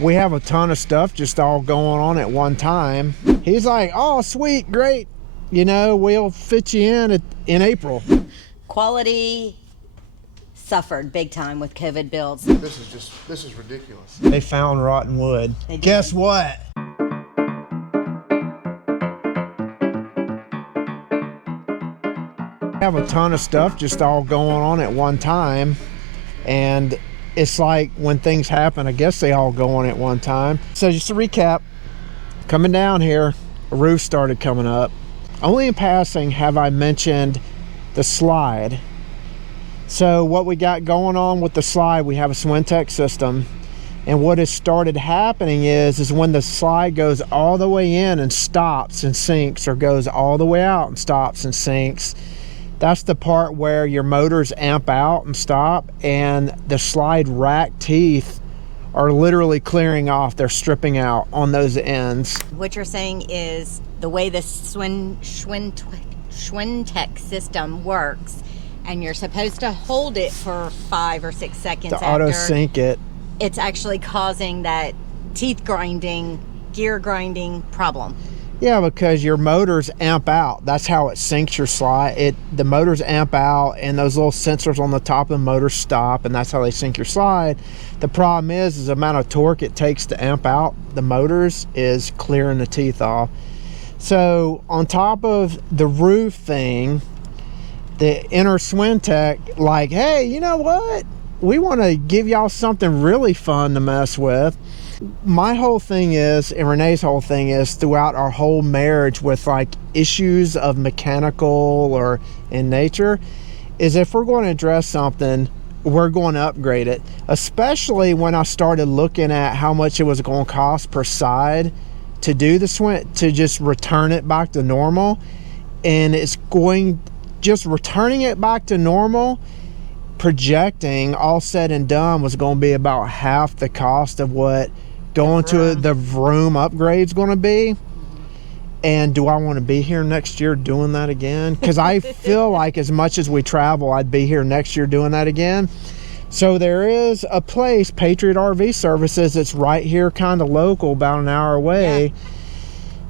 We have a ton of stuff just all going on at one time. He's like, oh, sweet, great. You know, we'll fit you in April. Quality suffered big time with COVID builds. This is ridiculous. They found rotten wood. Guess what? We have a ton of stuff just all going on at one time, and it's like when things happen, I guess they all go on at one time. So just to recap, coming down here, a roof started coming up. Only in passing have I mentioned the slide. So what we got going on with the slide, we have a Swintech system, and what has started happening is when the slide goes all the way in and stops and sinks, or goes all the way out and stops and sinks, that's the part where your motors amp out and stop, and the slide rack teeth are literally clearing off. They're stripping out on those ends. What you're saying is the way the Swintech system works, and you're supposed to hold it for 5 or 6 seconds to auto sync it. It's actually causing that teeth grinding, gear grinding problem. Yeah, because your motors amp out. That's how it syncs your slide. The motors amp out, and those little sensors on the top of the motor stop, and that's how they sync your slide. The problem is the amount of torque it takes to amp out the motors is clearing the teeth off. So on top of the roof thing, the inner Swintech, like, hey, you know what? We want to give y'all something really fun to mess with. My whole thing is, and Renee's whole thing is, throughout our whole marriage with like issues of mechanical or in nature, is if we're going to address something, we're going to upgrade it. Especially when I started looking at how much it was going to cost per side to do the to just return it back to normal. And it's going, just returning it back to normal, projecting all said and done, was going to be about half the cost of what going to the room upgrade's going to be. And do I want to be here next year doing that again? Because I feel like as much as we travel, I'd be here next year doing that again. So there is a place, Patriot RV Services, that's right here, kind of local, about an hour away. Yeah.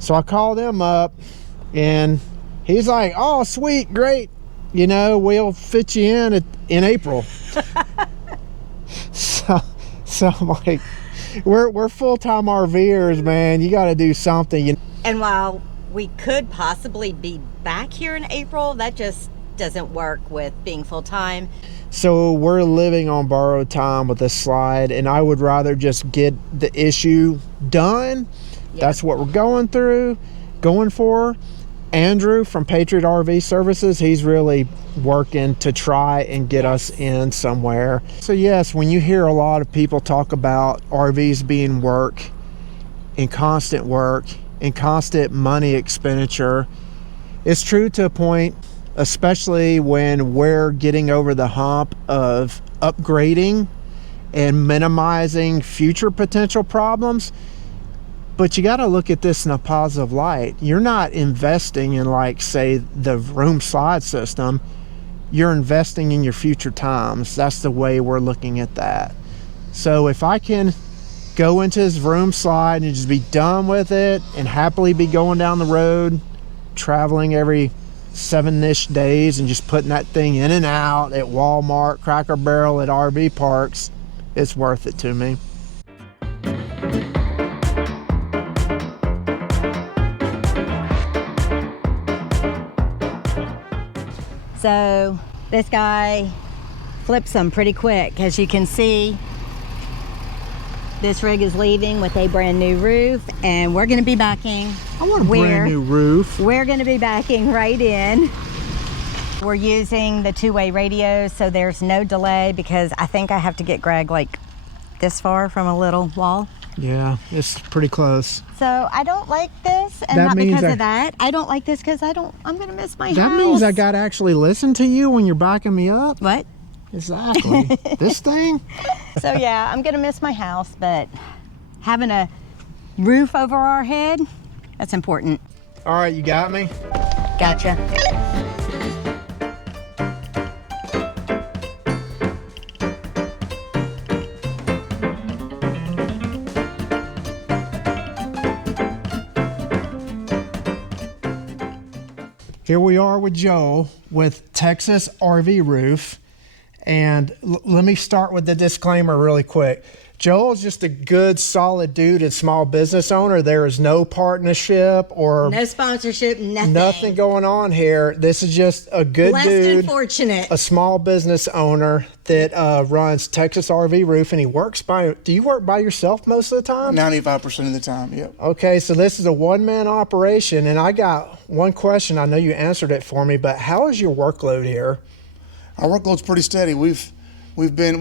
So I called him up, and he's like, oh, sweet, great. You know, we'll fit you in April. so I'm like, we're full-time RVers, man. You got to do something. And while we could possibly be back here in April, that just doesn't work with being full-time. So we're living on borrowed time with this slide, and I would rather just get the issue done. Yep. That's what we're going for. Andrew from Patriot RV Services, he's really working to try and get us in somewhere. So yes, when you hear a lot of people talk about RVs being work and constant money expenditure, it's true to a point, especially when we're getting over the hump of upgrading and minimizing future potential problems. But you got to look at this in a positive light. You're not investing in, like, say, the room slide system. You're investing in your future times. That's the way we're looking at that. So if I can go into this room slide and just be done with it and happily be going down the road, traveling every 7-ish days and just putting that thing in and out at Walmart, Cracker Barrel, at RV parks, it's worth it to me. So this guy flips them pretty quick. As you can see, this rig is leaving with a brand new roof, and we're going to be backing. I want a brand new roof. We're going to be backing right in. We're using the two-way radio, so there's no delay, because I think I have to get Greg like this far from a little wall. Yeah, it's pretty close. So I don't like this, and not because of that. I don't like this because I'm going to miss my house. That means I got to actually listen to you when you're backing me up? What? Exactly. This thing? So yeah, I'm going to miss my house, but having a roof over our head, that's important. All right, you got me? Gotcha. Here we are with Joel with Texas RV Roof. And let me start with the disclaimer really quick. Joel's just a good, solid dude and small business owner. There is no partnership or no sponsorship, nothing going on here. This is just a good Blessed dude, and fortunate, a small business owner that runs Texas RV Roof, and he works by. Do you work by yourself most of the time? 95% of the time, yep. Okay, so this is a one-man operation, and I got one question. I know you answered it for me, but how is your workload here? Our workload's pretty steady. We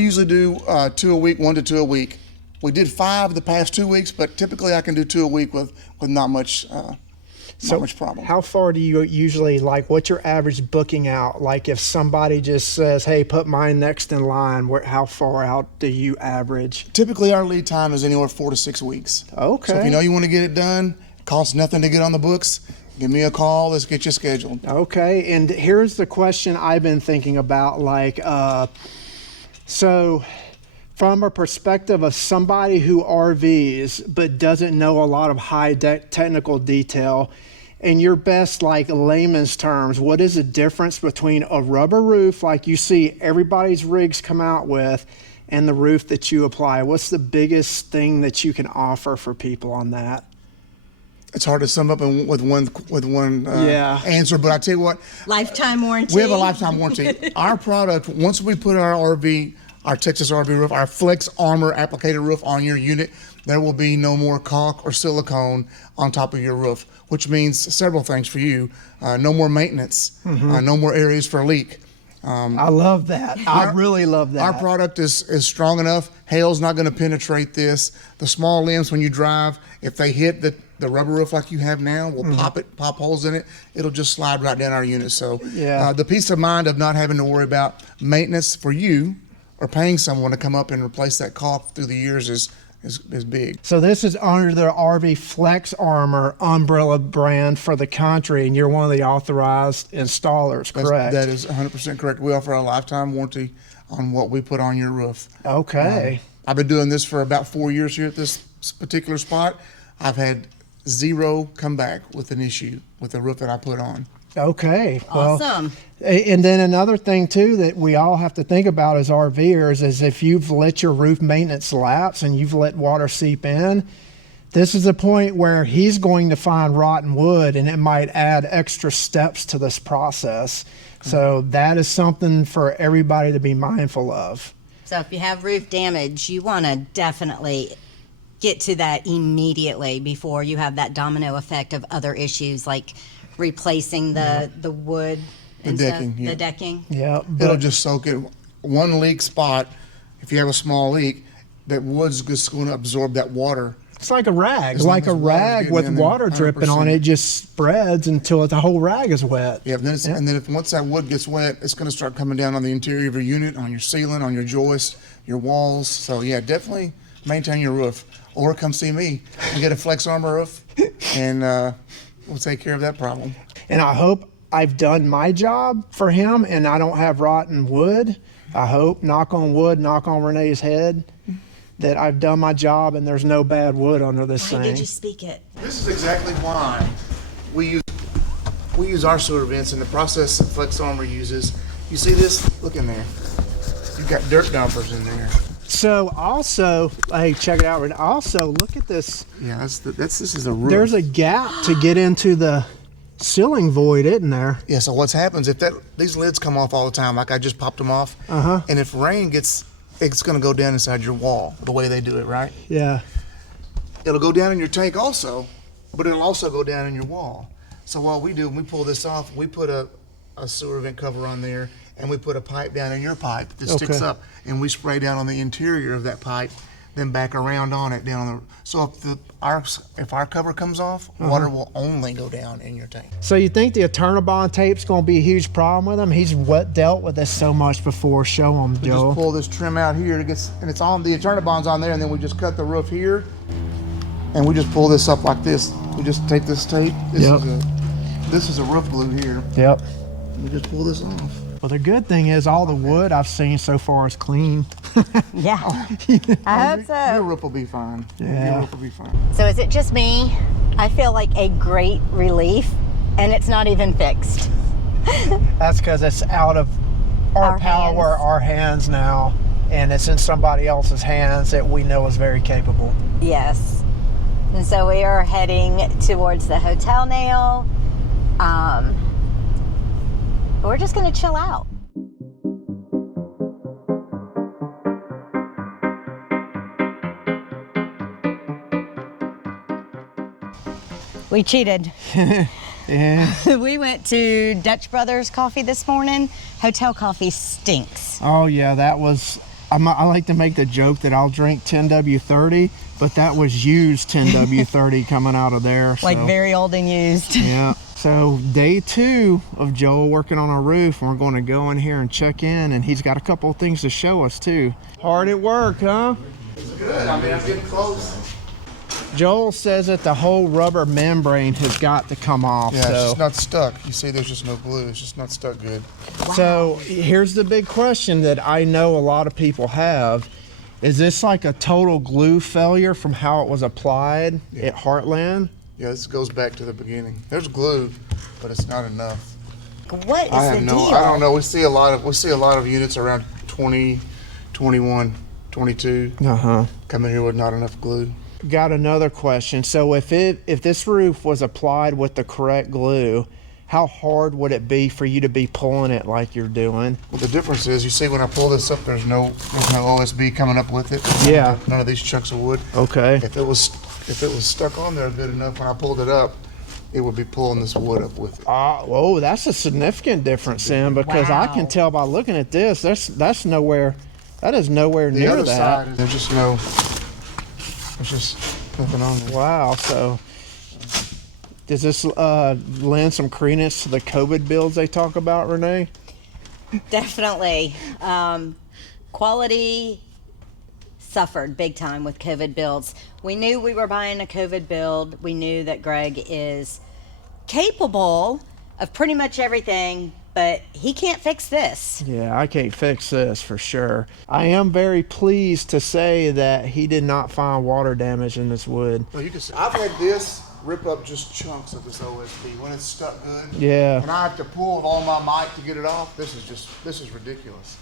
usually do 2 a week, 1 to 2 a week. We did 5 the past 2 weeks, but typically I can do 2 a week with not much problem. How far do you usually, like, what's your average booking out? Like, if somebody just says, hey, put mine next in line, how far out do you average? Typically our lead time is anywhere 4 to 6 weeks. Okay. So if you know you want to get it done, it costs nothing to get on the books, give me a call, let's get you scheduled. Okay, and here's the question I've been thinking about, like, so from a perspective of somebody who RVs but doesn't know a lot of technical detail, in your best, like, layman's terms, what is the difference between a rubber roof like you see everybody's rigs come out with and the roof that you apply? What's the biggest thing that you can offer for people on that? It's hard to sum up with one answer, but I tell you what, lifetime warranty. We have a lifetime warranty. Our product, once we put our Texas RV roof, our Flex Armor applicator roof on your unit, there will be no more caulk or silicone on top of your roof, which means several things for you. No more maintenance, no more areas for leak. I love that. I really love that. Our product is strong enough. Hail's not going to penetrate this. The small limbs, when you drive, if they hit the rubber roof like you have now, we'll pop holes in it. It'll just slide right down our unit. So the peace of mind of not having to worry about maintenance for you or paying someone to come up and replace that caulk through the years is big. So this is under the RV Flex Armor umbrella brand for the country, and you're one of the authorized installers, correct? That is 100% correct. We offer a lifetime warranty on what we put on your roof. Okay. I've been doing this for about 4 years here at this particular spot. I've had 0 come back with an issue with the roof that I put on. Okay. Awesome. Well, and then another thing too that we all have to think about as RVers is if you've let your roof maintenance lapse and you've let water seep in, this is a point where he's going to find rotten wood, and it might add extra steps to this process. So that is something for everybody to be mindful of. So if you have roof damage, you want to definitely get to that immediately before you have that domino effect of other issues like replacing the wood and the decking. Yeah, it'll just soak it. One leak spot, if you have a small leak, that wood's just going to absorb that water. It's like a rag, with water dripping on it, just spreads until the whole rag is wet. Yeah, and then once that wood gets wet, it's going to start coming down on the interior of your unit, on your ceiling, on your joists, your walls. So yeah, definitely maintain your roof, or come see me and get a Flex Armor roof, and we'll take care of that problem. And I hope I've done my job for him and I don't have rotten wood. I hope, knock on wood, knock on Renee's head, that I've done my job and there's no bad wood under this thing. Why did you speak it? This is exactly why we use our sewer vents and the process that Flex Armor uses. You see this? Look in there. You've got dirt dumpers in there. So also, hey, check it out. Also, look at this. Yeah, this is a roof. There's a gap to get into the ceiling void, isn't there? Yeah. So what happens if these lids come off all the time? Like I just popped them off. And if rain gets, it's going to go down inside your wall the way they do it, right? Yeah. It'll go down in your tank also, but it'll also go down in your wall. So what we do when we pull this off, we put a sewer vent cover on there, and we put a pipe down in your pipe that sticks up, and we spray down on the interior of that pipe, then back around on it down on the. So if our cover comes off, water will only go down in your tank. So you think the Eternabond tape's going to be a huge problem with him? He's dealt with this so much before. Show him, We Joe. just pull this trim out here, and it's on the Eternabond's on there, and then we just cut the roof here, and we just pull this up like this. We just take this tape. This is a roof glue here. Yep. We just pull this off. Well, the good thing is all the wood I've seen so far is clean. Yeah, I hope so. Your roof will be fine. Yeah. Your roof will be fine. So is it just me? I feel like a great relief And it's not even fixed. That's because it's out of our power, hands. our hands now, and it's in somebody else's hands that we know is very capable. Yes. And so we are heading towards the hotel now. We're just going to chill out. We cheated. Yeah. We went to Dutch Brothers Coffee this morning. Hotel coffee stinks. Oh yeah, that was. I like to make the joke that I'll drink 10W30, but that was used 10W30 coming out of there. Like so. very old and used. Yeah. So day 2 of Joel working on our roof, and we're going to go in here and check in, and he's got a couple of things to show us too. Hard at work, huh? It's good. I mean, I'm getting close. Joel says that the whole rubber membrane has got to come off. Yeah, so. it's just not stuck. You see, there's just no glue. It's just not stuck good. Wow. So here's the big question that I know a lot of people have. Is this like a total glue failure from how it was applied at Heartland? Yeah, this goes back to the beginning. There's glue, but it's not enough. What is I have the no. deal? I don't know. We see a lot of units around 20, 21, 22 Uh-huh. coming here with not enough glue. Got another question. So if this roof was applied with the correct glue, how hard would it be for you to be pulling it like you're doing? Well, the difference is, you see when I pull this up, there's no OSB coming up with it. Yeah. None of these chunks of wood. Okay. If it was stuck on there good enough, when I pulled it up, it would be pulling this wood up with it. Whoa, that's a significant difference, Sam, because I can Wow. tell by looking at this, that's nowhere, that is nowhere The near other that. side, there's just nothing on there. Wow. So does this lend some credence to the COVID builds they talk about, Renee? Definitely. Quality suffered big time with COVID builds. We knew we were buying a COVID build. We knew that Greg is capable of pretty much everything, but he can't fix this. Yeah, I can't fix this for sure. I am very pleased to say that he did not find water damage in this wood. Well, you can see, I've had this rip up just chunks of this OSB when it's stuck good. Yeah. And I have to pull with all my might to get it off. This is ridiculous.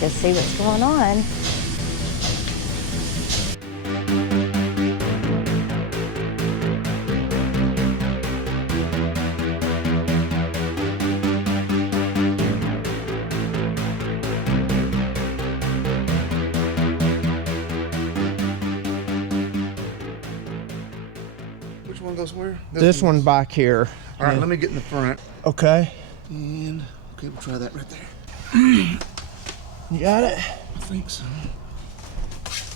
Let's go see what's going on. Which one goes where? This one back here. All right, let me get in the front. Okay. And, okay, we'll try that right there. You got it? I think so.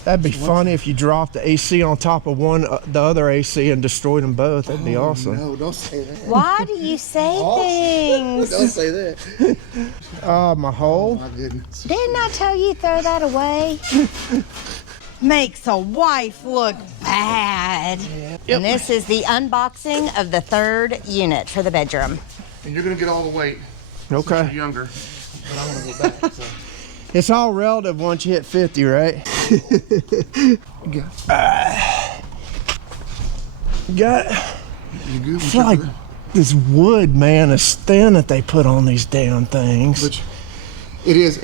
That'd be funny if you dropped the AC on top of the other AC and destroyed them both. That'd be awesome. No, don't say that. Why do you say things? Don't say that. Oh, my hole. My goodness. Didn't I tell you throw that away? Makes a wife look bad. Yep. And this is the unboxing of the 3rd unit for the bedroom. And you're gonna get all the weight. Since Okay. you're younger. But I want to go back. So. It's all relative once you hit 50, right? You Got it. good? I feel like this wood, man, is thin that they put on these damn things. Which it is,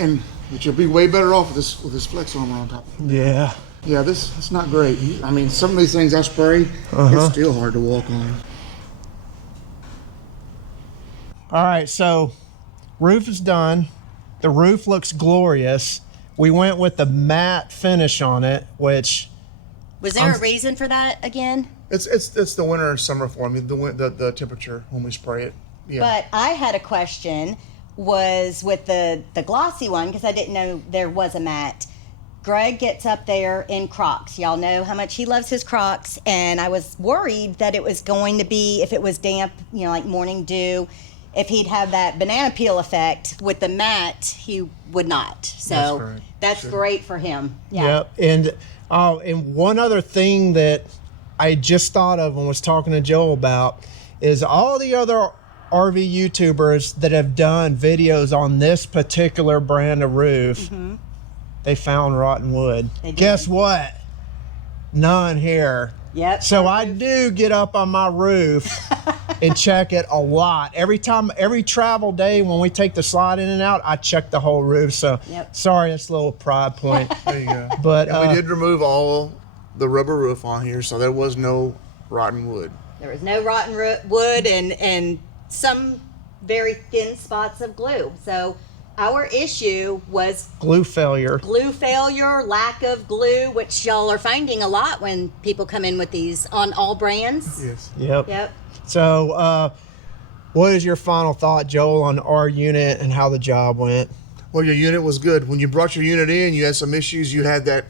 but you'll be way better off with this flex armor on top. Yeah. Yeah, it's not great. I mean, some of these things I spray, it's still hard to walk on. All right, so roof is done. The roof looks glorious. We went with the matte finish on it, which Was there a reason for that again? It's the winter and summer for me. The temperature when we spray it. Yeah. But I had a question, was with the glossy one, because I didn't know there was a matte. Greg gets up there in Crocs. Y'all know how much he loves his Crocs, and I was worried that it was going to be, if it was damp, like morning dew, if he'd have that banana peel effect. With the matte, he would not. So that's great for him. Yeah. Yep. And one other thing that I just thought of and was talking to Joel about is all the other RV YouTubers that have done videos on this particular brand of roof, they found rotten wood. They did. Guess what? None here. Yep. So I do get up on my roof and check it a lot. Every travel day when we take the slide in and out, I check the whole roof. So sorry, that's a little pride point. There you go. But and we did remove all the rubber roof on here, so there was no rotten wood. There was no rotten wood and some very thin spots of glue. So our issue was glue failure, lack of glue, which y'all are finding a lot when people come in with these on all brands. Yes. Yep. So what is your final thought, Joel, on our unit and how the job went? Well, your unit was good. When you brought your unit in, you had some issues. You had that,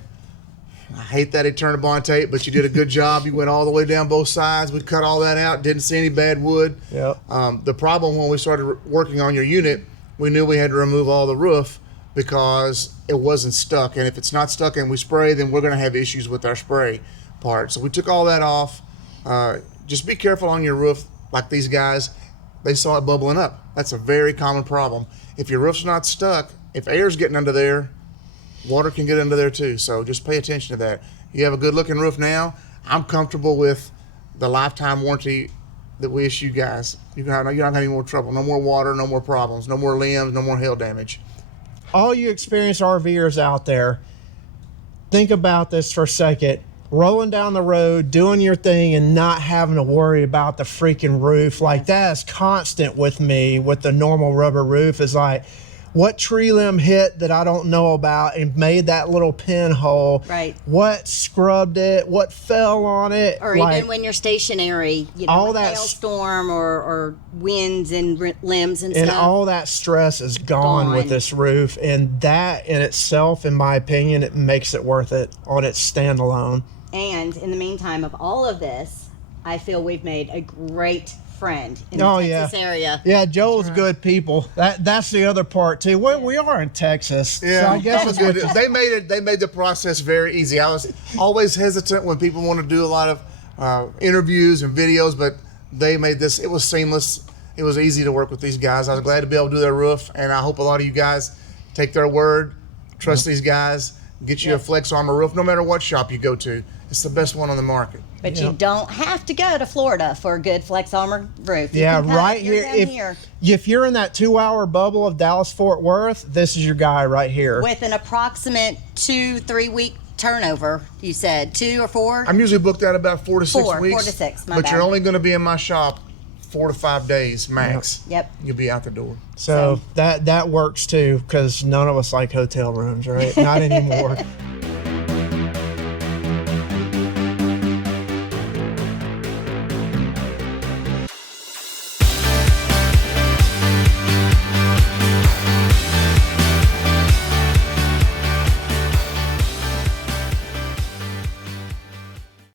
I hate that it turned on tape, but you did a good job. You went all the way down both sides. We cut all that out. Didn't see any bad wood. Yep. The problem when we started working on your unit, we knew we had to remove all the roof because it wasn't stuck. And if it's not stuck and we spray, then we're going to have issues with our spray part. So we took all that off. Just be careful on your roof. Like these guys, they saw it bubbling up. That's a very common problem. If your roof's not stuck, if air's getting under there, water can get under there too. So just pay attention to that. You have a good looking roof now. I'm comfortable with the lifetime warranty that we issue guys. You're not going to have any more trouble. No more water, no more problems, no more limbs, no more hail damage. All you experienced RVers out there, think about this for a second. Rolling down the road, doing your thing, and not having to worry about the freaking roof. Like, that is constant with me with the normal rubber roof. Is like, what tree limb hit that I don't know about and made that little pinhole? Right. What scrubbed it? What fell on it? Or like, even when you're stationary, you know, all with that hailstorm or winds and limbs and stuff. And all that stress is gone with this roof. And that in itself, in my opinion, it makes it worth it on its standalone. And in the meantime of all of this, I feel we've made a great friend in the Texas area. Yeah, Joel's good people. That's the other part too. We are in Texas. Yeah, so I guess that's good. They made the process very easy. I was always hesitant when people want to do a lot of interviews and videos, but they made this. It was seamless. It was easy to work with these guys. I was glad to be able to do their roof, and I hope a lot of you guys take their word, trust these guys, get you a Flex Armor roof, no matter what shop you go to. It's the best one on the market. But you don't have to go to Florida for a good Flex Armor roof. Yeah, right here. If you're in that 2-hour bubble of Dallas-Fort Worth, this is your guy right here. With an approximate 2-3 week turnover, you said 2 or 4? I'm usually booked out about 4 to 6 weeks. 4 to 6, my but bad. you're only going to be in my shop 4 to 5 days max. Yep. You'll be out the door. So that works too, because none of us like hotel rooms, right? Not anymore.